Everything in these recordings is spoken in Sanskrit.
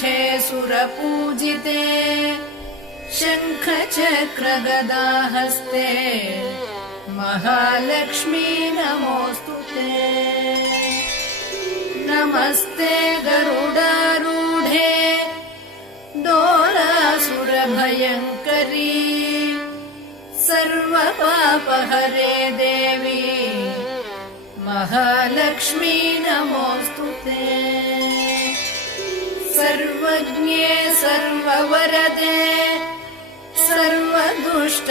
श्रीपीठे सुरपूजिते शङ्खचक्रगदाहस्ते महालक्ष्मी नमोऽस्तुते। नमस्ते गरुडारूढे डोलासुरभयङ्करी सर्वपापहरे देवी महालक्ष्मी नमोऽस्तुते। सर्वज्ञे सर्ववरदे सर्वदुष्टभयङ्करी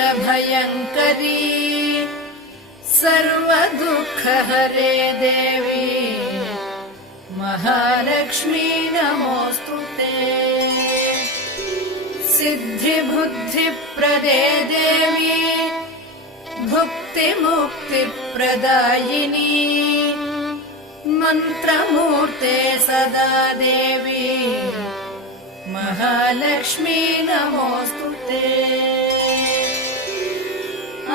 सर्वदुःखहरे देवी महालक्ष्मी नमोऽस्तुते। सिद्धिबुद्धिप्रदे देवी भुक्तिमुक्तिप्रदायिनी मन्त्रमूर्ते सदा देवी महालक्ष्मी नमोऽस्तुते।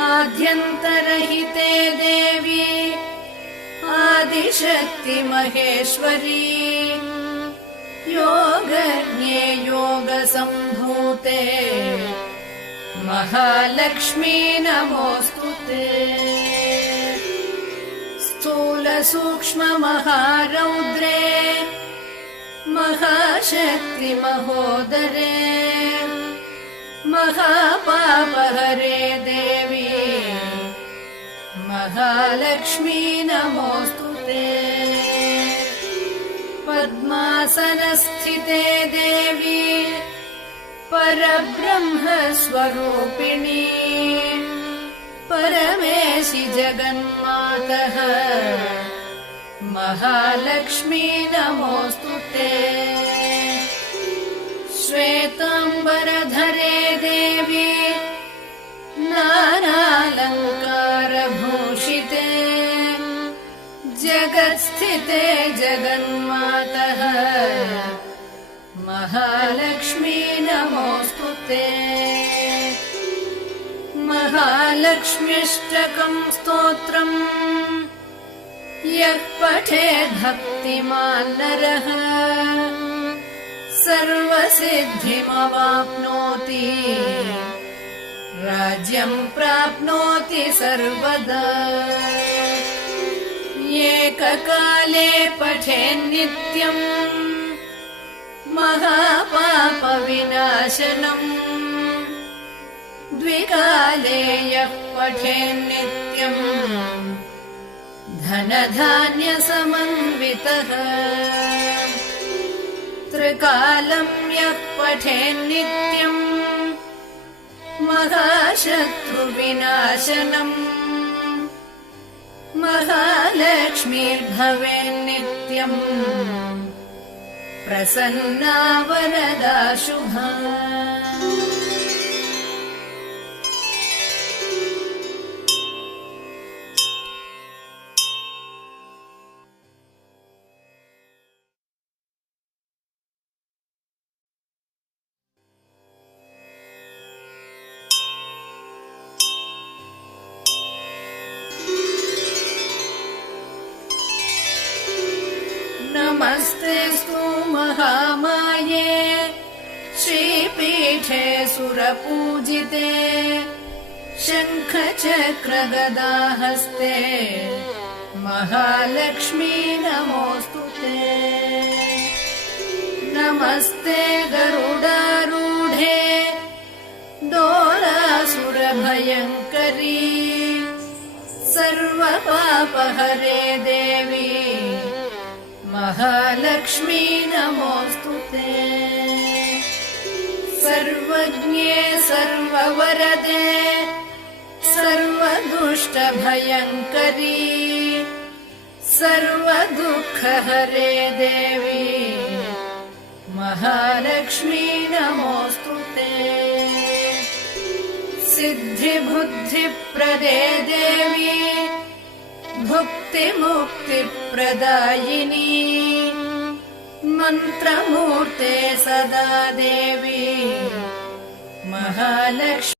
आद्यन्तरहिते देवी आदिशक्ति महेश्वरी योगज्ञे योगसम्भूते महालक्ष्मी नमोऽस्तुते। स्थूलसूक्ष्ममहारौद्रे महाशक्ति महोदरे महापापहरे देवी महालक्ष्मी नमोऽस्तुते। पद्मासनस्थिते देवी परब्रह्मस्वरूपिणी परमेशि जगन्मातः महालक्ष्मी नमोऽस्तुते। श्वेताम्बरधरे देवी नानालङ्कारभूषिते जगत्स्थिते जगन्मातः महालक्ष्मी नमोऽस्तुते। महालक्ष्म्यष्टकं स्तोत्रम् यः पठेत् भक्तिमान् नरः सर्वसिद्धिमवाप्नोति राज्यं प्राप्नोति सर्वदा। एककाले पठेन्नित्यम् महापापविनाशनम् द्विकाले यः पठेन्नित्यम् धनधान्यसमन्वितः त्रिकालं यः पठेन्नित्यम् महाशत्रुविनाशनम् महालक्ष्मीर्भवेन्नित्यम् प्रसन्ना वरदा शुभा। नमस्तेऽस्तु महामाये श्रीपीठे सुरपूजिते शङ्खचक्रगदाहस्ते महालक्ष्मी नमोऽस्तुते। नमस्ते गरुडारूढे डोलासुरभयङ्करी सर्वपापहरे देवी महालक्ष्मी नमोऽस्तुते। सर्वज्ञे सर्ववरदे सर्वदुष्टभयङ्करी सर्वदुःखहरे देवी महालक्ष्मी नमोऽस्तुते। सिद्धिबुद्धिप्रदे देवी भुक्तिमुक्तिप्रदायिनी मन्त्रमूर्ते सदा देवी महालक्ष्मी